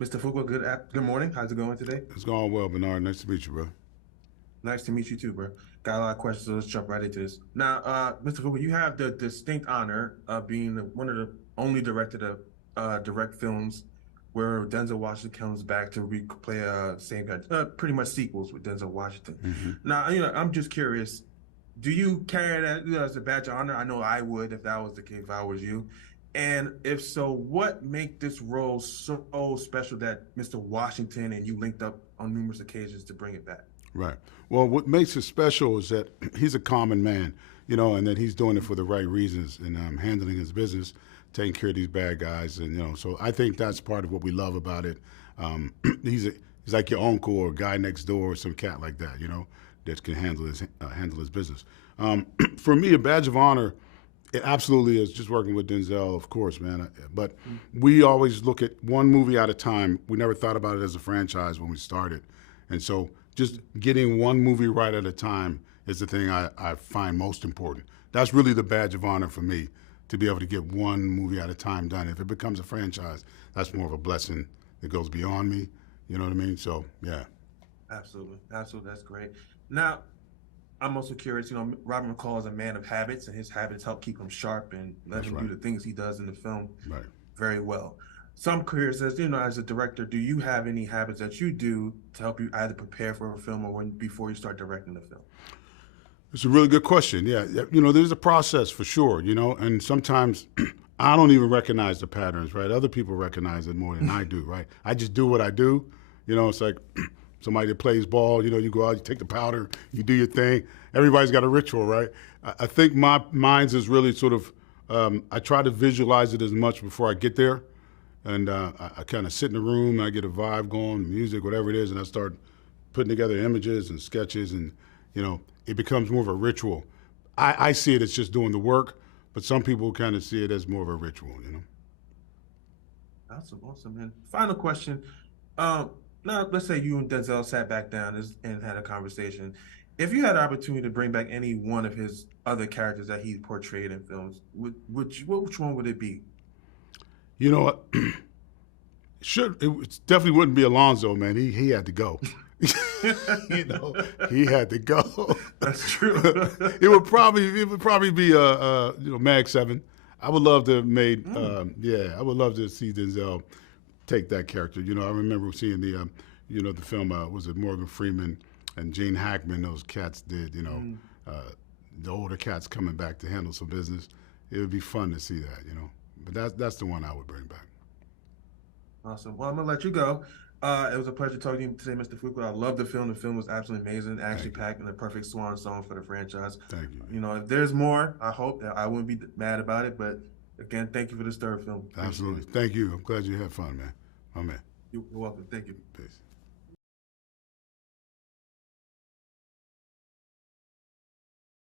Mr. Fuqua, good morning. How's it going today? It's going well, Bernard. Nice to meet you, bro. Nice to meet you too, bro. Got a lot of questions, so let's jump right into this. Now, Mr. Fuqua, you have the distinct honor of being one of the only director to direct films where Denzel Washington comes back to play same guy, pretty much sequels with Denzel Washington. Hmm. Now, I'm just curious. Do you carry that as a badge of honor? I know I would if that was the case, if I was you. And if so, what make this role so special that Mr. Washington and you linked up on numerous occasions to bring it back? Right. Well, what makes it special is that he's a common man, and that he's doing it for the right reasons and handling his business, taking care of these bad guys, and so I think that's part of what we love about it. Um, he's like your uncle or guy next door or some cat like that, that can handle his business. For me, a badge of honor. It absolutely is just working with Denzel, of course, man. But we always look at one movie at a time. We never thought about it as a franchise when we started. And so just getting one movie right at a time is the thing I find most important. That's really the badge of honor for me, to be able to get one movie at a time done. If it becomes a franchise, that's more of a blessing that goes beyond me. You know what I mean? So, yeah. Absolutely. Absolutely. That's great. Now, I'm also curious, Robert McCall is a man of habits, and his habits help keep him sharp and let That's him right. do the things he does in the film Right. very well. So I'm curious, as a director, do you have any habits that you do to help you either prepare for a film or before you start directing the film? It's a really good question. Yeah, there's a process for sure. And sometimes I don't even recognize the patterns. Right, other people recognize it more than I do. Right, I just do what I do. It's like somebody that plays ball. You go out, you take the powder, you do your thing. Everybody's got a ritual, right? I think mine's is really sort of. I try to visualize it as much before I get there, and I kind of sit in the room. And I get a vibe going, music, whatever it is, and I start putting together images and sketches, and it becomes more of a ritual. I see it as just doing the work, but some people kind of see it as more of a ritual. Awesome, awesome, man. Final question. Um, Now let's say you and Denzel sat back down and had a conversation. If you had the opportunity to bring back any one of his other characters that he portrayed in films, which one would it be? You know what? It definitely wouldn't be Alonzo, man. He had to go. you know, he had to go. That's true. it would probably be Mag Seven. I would love to have made I would love to see Denzel take that character. I remember seeing the film was it Morgan Freeman and Gene Hackman. Those cats did the older cats coming back to handle some business. It would be fun to see that. But that's the one I would bring back. Awesome. Well, I'm gonna let you go. It was a pleasure talking to you today, Mr. Fuqua. I love the film. The film was absolutely amazing, action packed, and a perfect swan song for the franchise. Thank you. If there's more, I hope that I wouldn't be mad about it. But again, thank you for this third film. Absolutely. Thank you. I'm glad you had fun, man. My man. You're welcome. Thank you. Peace.